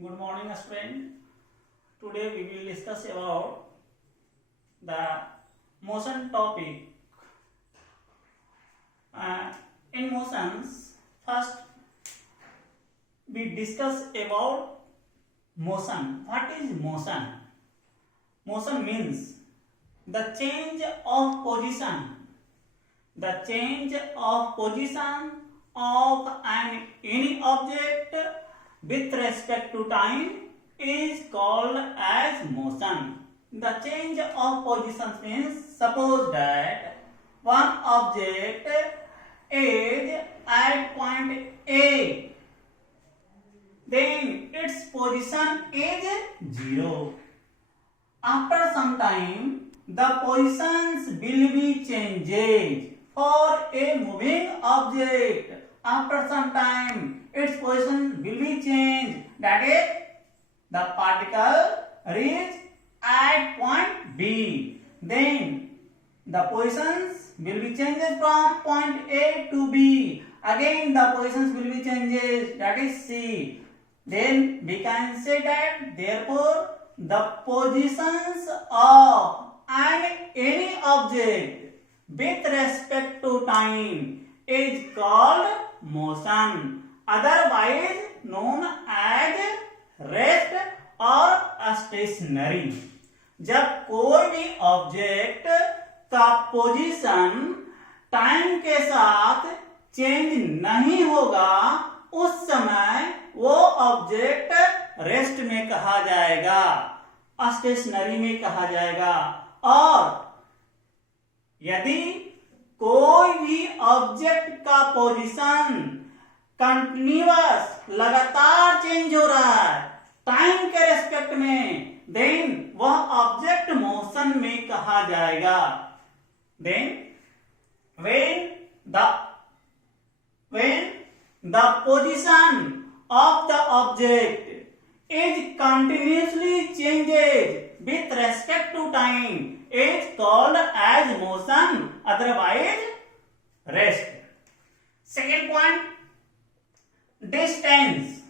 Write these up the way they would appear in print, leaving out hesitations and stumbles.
Good morning, student. Today we will discuss about the motion topic. In motions, first we discuss about motion. What is motion? Motion means the change of position. The change of position of any object with respect to time is called as motion. The change of position means suppose that one object is at point A, then its position is 0. After some time, the positions will be changed for a moving object. After some time, its position will be changed. That is, the particle reach at point B. Then the positions will be changed from point A to B. Again, the positions will be changed. That is C. Then we can say that therefore the positions of any object with respect to time is called motion, otherwise known as rest और stationery. जब कोई भी object का position time के साथ change नहीं होगा, उस समय वो ऑब्जेक्ट रेस्ट में कहा जाएगा, स्टेशनरी में कहा जाएगा. और यदि कोई भी ऑब्जेक्ट का पोजीशन कंटिन्यूअस लगातार चेंज हो रहा है टाइम के रेस्पेक्ट में, देन वह ऑब्जेक्ट मोशन में कहा जाएगा. Then when the position of the object is continuously changes with respect to time is called as motion, otherwise rest. Second point, distance.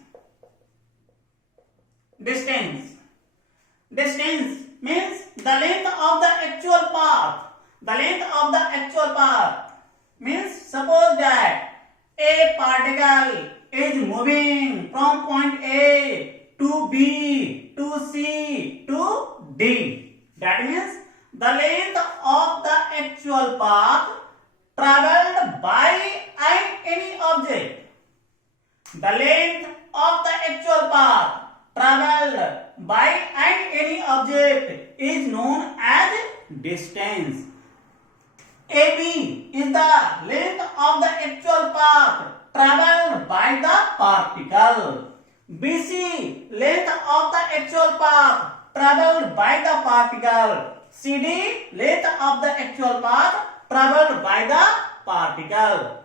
Distance means the length of the actual path. The length of the actual path means suppose that a particle is moving from point A to B to C to D. That means the length of the actual path traveled by any object. The length of the actual path traveled by any object is known as distance. AB is the length of the actual path traveled by the particle. BC, length of the actual path traveled by the particle. CD, length of the actual path traveled by the particle.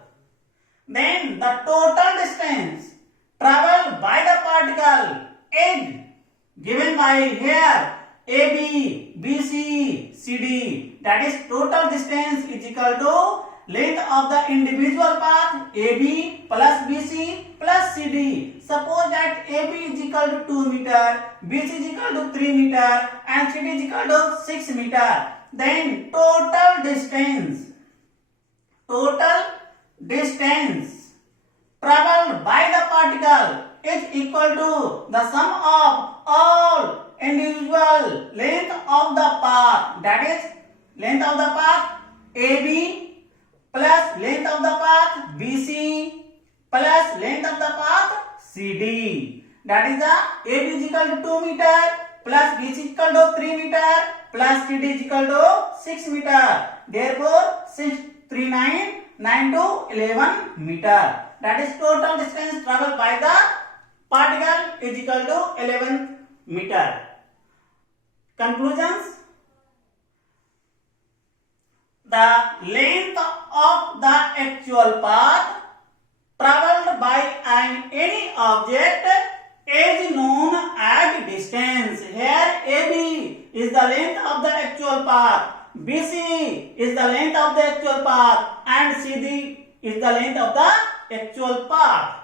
Then the total distance traveled by the particle is given by here AB, BC, CD. That is total distance is equal to length of the individual path AB plus BC plus CD. Suppose that AB is equal to 2 meter, BC is equal to 3 meter and CD is equal to 6 meter. Then total distance traveled by the particle is equal to the sum of all individual length of the path. That is length of the path AB plus length of the path BC plus length of the path CD. That is the AB is equal to 2 meter plus BC is equal to 3 meter plus CD is equal to 6 meter. Therefore 6, 3, 9, 9 to 11 meter. That is total distance traveled by the particle is equal to 11 meter. Conclusions. The length of the actual path traveled by any object is known as distance. Here AB is the length of the actual path, BC is the length of the actual path and CD is the length of the actual path.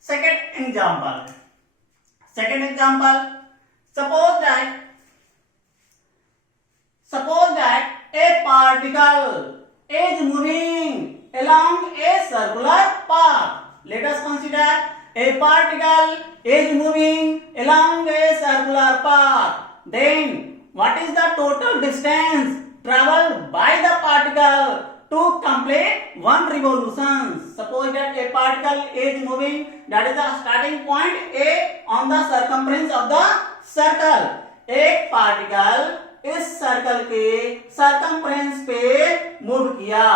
Second example. Second example, suppose that a particle is moving along a circular path. Let us consider a particle is moving along a circular path. Then what is the total distance traveled by the particle to complete one revolution? Suppose that a particle is moving, that is the starting point A on the circumference of the circle. एक particle इस circle के circumference पे move किया,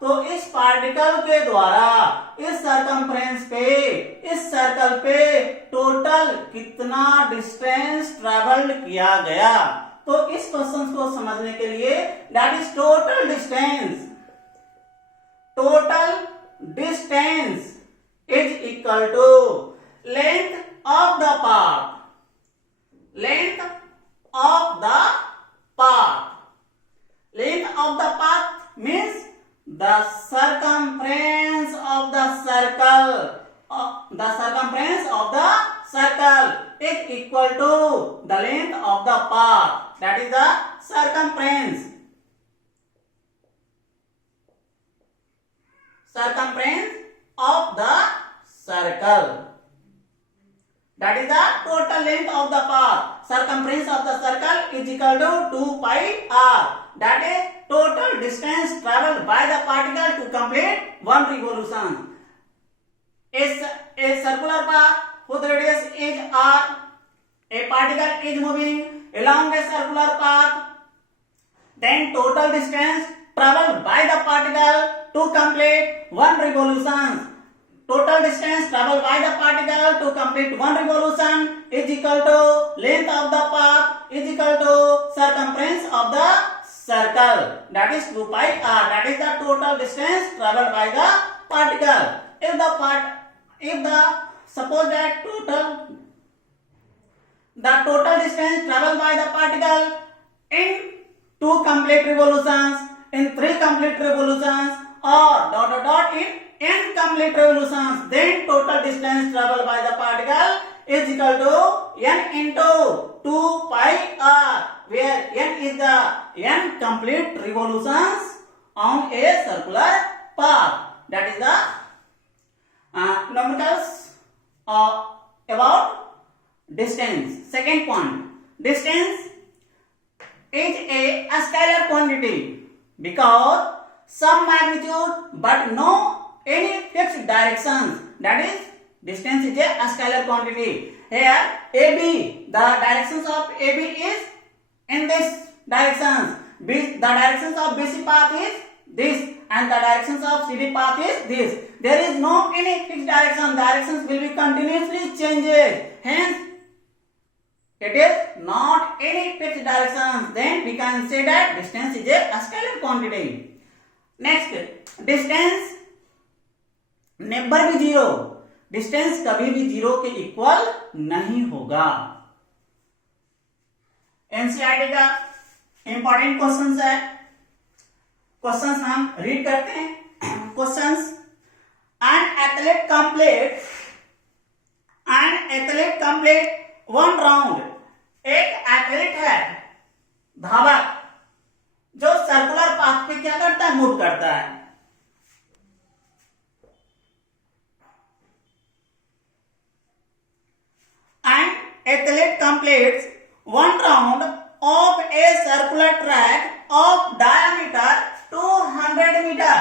तो इस particle के द्वारा इस सरकमफ्रेंस पे, इस सर्कल पे टोटल कितना डिस्टेंस ट्रेवल्ड किया गया। तो इस क्वेश्चन को समझने के लिए that is total distance is equal to length of the path, length of the path means the circumference of the circle, is equal to the length of the path, that is the circumference of the circle, that is the total length of the path. Circumference of the circle is equal to 2 pi r, that is total distance traveled by the particle to complete one revolution. A circular path whose radius is r, a particle is moving along a circular path, then total distance traveled by the particle to complete one revolution. Total distance traveled by the particle to complete one revolution is equal to length of the path is equal to circumference of the circle, that is 2 pi r, that is the total distance traveled by the particle. Suppose that the total distance traveled by the particle in 2 complete revolutions, in 3 complete revolutions, or in n complete revolutions, then total distance traveled by the particle is equal to n into 2 pi r, where n is the n complete revolutions on a circular path. That is the numericals about distance. Second point, distance is a scalar quantity because some magnitude but no any fixed directions, that is distance is a scalar quantity. Here AB, the directions of AB is in this directions, the directions of BC path is this, and the directions of CD path is this. There is no any fixed direction, directions will be continuously changed, hence it is not any fixed directions, then we can say that distance is a scalar quantity. Next, distance never भी zero, distance कभी भी zero के equal नहीं होगा। NCERT का important questions है, questions हम read करते हैं। Questions, an athlete complete one round, एक एथलीट है धावक जो सर्कुलर पाथ पे क्या करता है, मूव करता है। An athlete completes one round of a circular track of diameter 200 metre.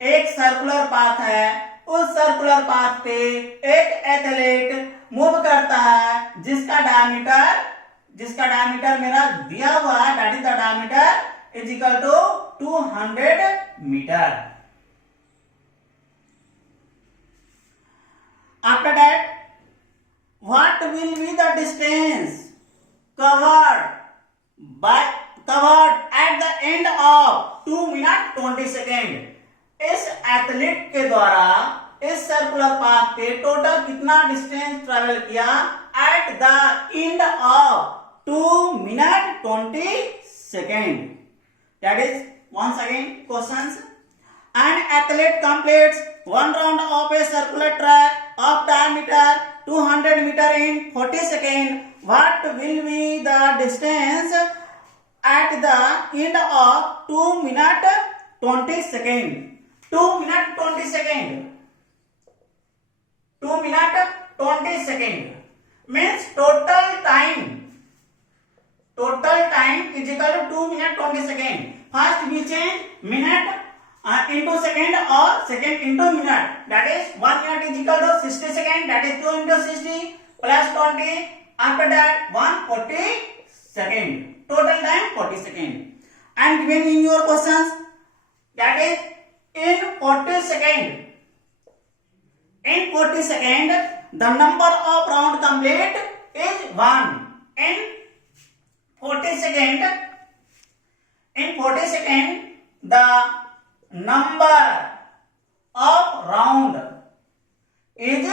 एक सर्कुलर पाथ है, उस सर्कुलर पाथ पे एक एथलीट मूव करता है जिसका डायमीटर मेरा दिया हुआ है, that is the diameter is equal to 200 metre. After that what will be the distance covered at the end of 2 minutes 20 seconds? इस एथलीट के द्वारा इस सर्कुलर पाथ पे टोटल कितना डिस्टेंस ट्रेवल किया at the end of 2 minutes 20 seconds? That is once again questions. An athlete completes one round of a circular track of diameter 200 meter in 40 seconds, what will be the distance at the end of 2 minute 20 second? 2 minute 20 second. 2 minute 20 second means total time. Total time is equal to 2 minute 20 second. First we change minute into second or second into minute. That is 1 minute is equal to 60 second. That is 2 into 60 plus 20. After that 140 second. Total time 40 second. And given in your questions, that is in 40 second. In 40 second, the number of round complete is 1. In 40 second, the number of round is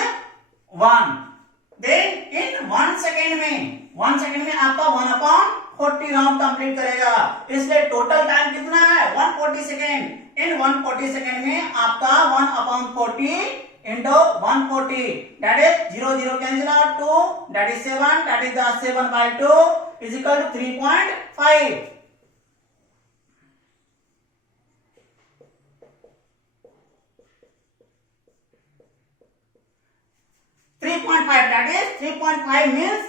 1. Then in 1 second में आपका 1/40 round complete करेगा. इसलिए total time कितना है 140 second. इन 140 second में आपका 1/40 into 140, that is 0 0 cancel out 2, that is 7, that is the 7 by 2 is equal to 3.5. 3.5, that is 3.5 means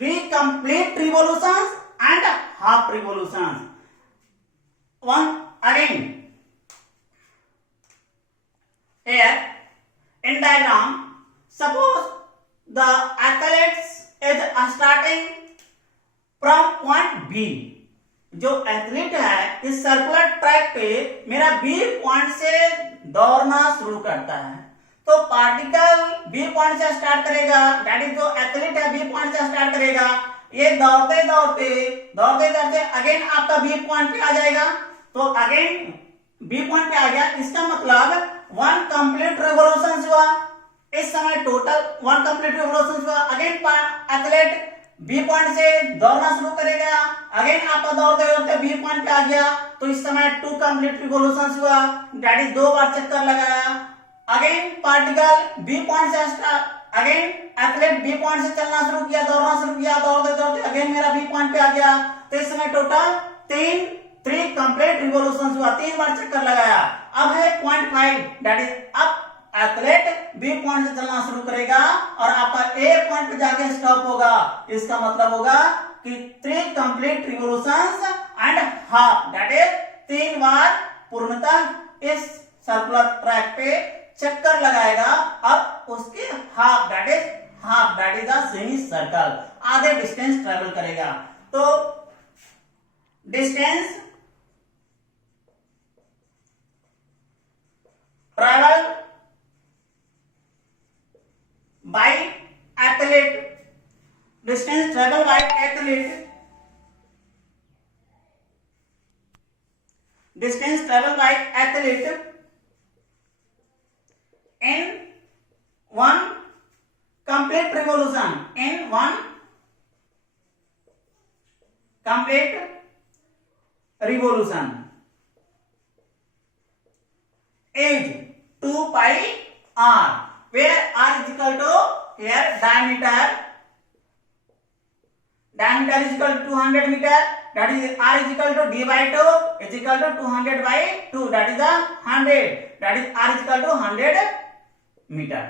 3 complete revolutions and half revolutions. One again here. In diagram, suppose the athletes is starting from point B. जो athlete है इस circular track पे मेरा B point से दौड़ना शुरू करता है. तो पार्टिकल B पॉइंट से स्टार्ट करेगा. दैट इज जो एथलीट है B पॉइंट से स्टार्ट करेगा. ये दौड़ते दौड़ते अगेन आपका B पॉइंट पे आ जाएगा. तो अगेन B पॉइंट पे आ गया. इसका मतलब 1 कंप्लीट रिवॉल्यूशन हुआ. इस समय टोटल 1 कंप्लीट रिवॉल्यूशन हुआ. अगेन एथलीट बी पॉइंट से दौड़ना शुरू करेगा. अगेन आपका दौड़ते दौड़ते बी पॉइंट पे आ गया. तो इस समय 2 कंप्लीट रिवॉल्यूशन हुआ. दैट इज 2 बार चक्कर लगाया. अगेन पार्टिकल बी पॉइंट से अगेन एथलीट बी पॉइंट से चलना शुरू किया, दौड़ना शुरू किया. दौड़ते दौड़ते अगेन मेरा बी पॉइंट पे आ गया. तो इस समय टोटल 3 कंप्लीट रिवॉल्यूशन हुआ. 3 बार चक्कर लगाया. अब है 0.5, दैट इज अब एथलीट बी पॉइंट से चलना शुरू करेगा और आपका ए पॉइंट पे जाके स्टॉप होगा. इसका मतलब होगा कि 3 complete revolutions and half, that is 3 बार पूर्णतः इस सर्कुलर ट्रैक पे चक्कर लगाएगा. अब उसके half, that is the semi circle, आधे डिस्टेंस ट्रेवल करेगा. तो distance travel by athlete, distance travel by athlete, distance travel by athlete in 1 complete revolution, in 1 complete revolution is 2 pi r, where r is equal to here diameter is equal to 200 meter. That is r is equal to d by 2 is equal to 200 by 2, that is the 100, that is r is equal to 100 meter.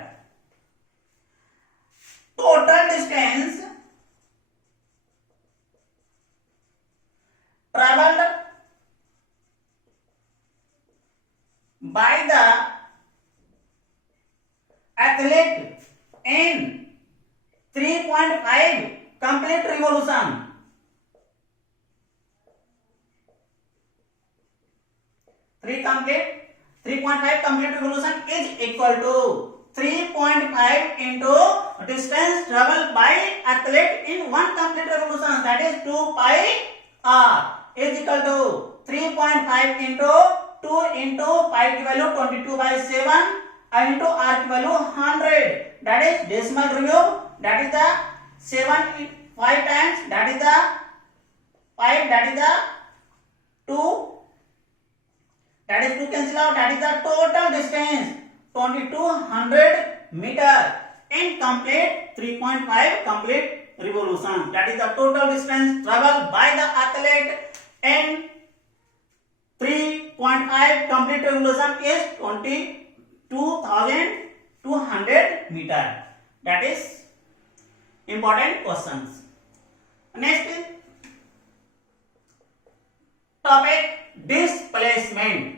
Total distance traveled by the athlete in 3.5 complete revolution. 3.5 complete revolution is equal to 3.5 into distance traveled by athlete in 1 complete revolution, that is 2 pi r is equal to 3.5 into 2 into pi की value 22 by 7 into r की value 100, that is decimal remove, that is the 7 5 times, that is the 5, that is the 2, that is 2 cancel out, that is the total distance 2200 meter in complete 3.5 complete revolution. That is the total distance traveled by the athlete in 3.5 complete revolution is 22,200 meter. That is important questions. Next is topic displacement.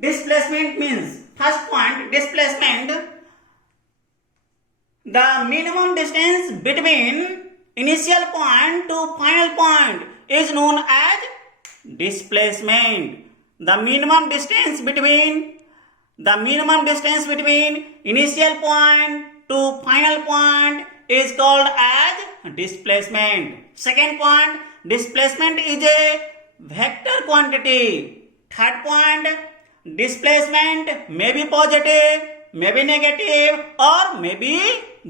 Displacement means, first point, displacement, the minimum distance between initial point to final point is known as displacement. The minimum distance between initial point to final point is called as displacement. Second point, displacement is a vector quantity. Third point, displacement may be positive, may be negative, or may be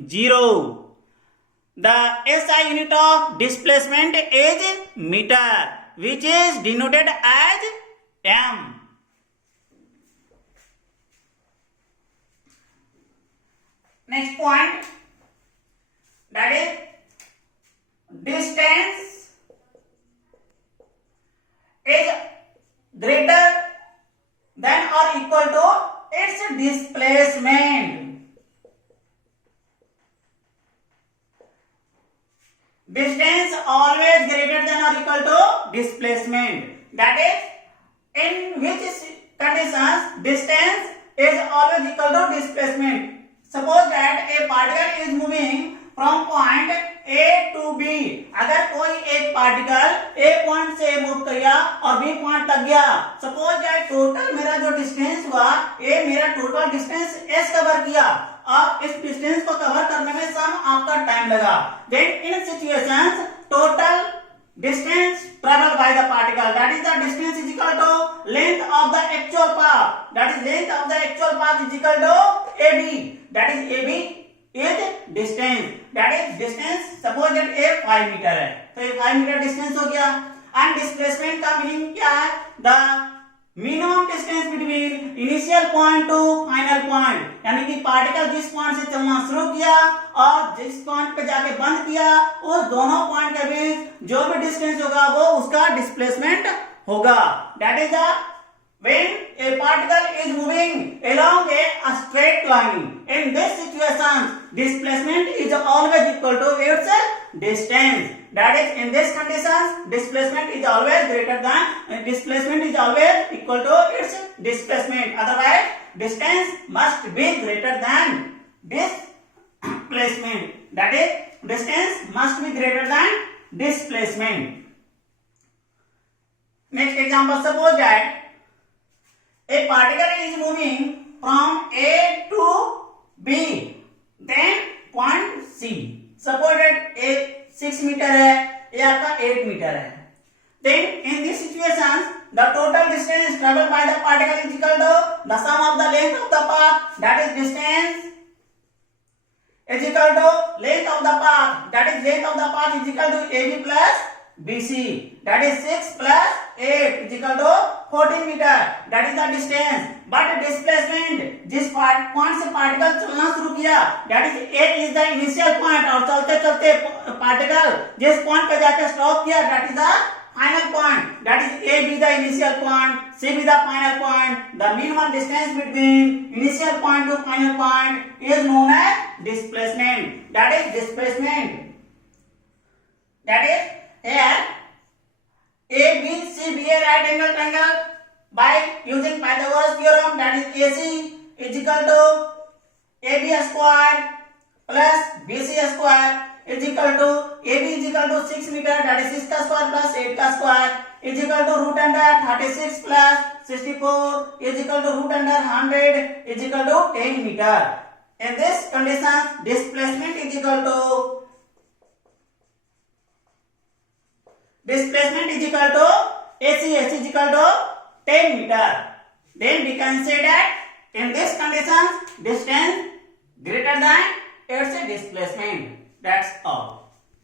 zero. The SI unit of displacement is meter, which is denoted as m. Next point, that is distance is greater than or equal to its displacement. Distance always greater than or equal to displacement. That is, in which conditions distance is always equal to displacement. Suppose that a particle is moving from point A to B. अगर कोई एक particle A point से move किया और B point तक गया, suppose that total मेरा जो डिस्टेंस हुआ, A मेरा टोटल डिस्टेंस S कवर किया और इस डिस्टेंस को कवर करने में सम आपका टाइम लगा. Then in situations total distance traveled by the particle, that is the distance is equal to length of the actual path, that is length of the actual path is equal to AB, that is AB is distance, that is distance, suppose that A 5 meter है, तो ये 5 meter distance हो गया. and displacement का meaning क्या है? the minimum distance between initial point to final point, यानी कि पार्टिकल जिस पॉइंट से चलना शुरू किया और जिस पॉइंट पे जाके बंद किया, उस दोनों पॉइंट के बीच जो भी डिस्टेंस होगा वो उसका डिस्प्लेसमेंट होगा. That is the when a particle is moving along a straight line, in this situation displacement is always equal to its distance. That is, in this conditions displacement is always equal to its displacement. Otherwise distance must be greater than displacement. That is, distance must be greater than displacement. Next example, suppose that a particle is moving from A to B, then point C. Suppose that A 6 meter है, ये आपका 8 meter है. Then in this situation, the total distance traveled by the particle is equal to the sum of the length of the path, that is distance is equal to length of the path, that is length of the path is equal to AB plus BC, that is 6 plus 8 is equal to 14 meter, that is the distance. But displacement, जिस point से particle चलना शुरू किया, that is A is the initial point, और चलते चलते particle जिस point पे जाकर स्टॉप किया, that is the final point, that is A be the initial point, C be the final point. The minimum distance between initial point to final point is known as displacement. That is displacement. That is, here ABC be a right angle triangle by using Pythagoras theorem, that is AC is equal to AB square plus BC square is equal to AB is equal to 6 meter, that is 6 ka square plus 8 ka square is equal to root under 36 plus 64 is equal to root under 100 is equal to 10 meter. In this condition displacement is equal to AC is equal to 10 meter. Then we can say that in this condition distance greater than its displacement. That's all.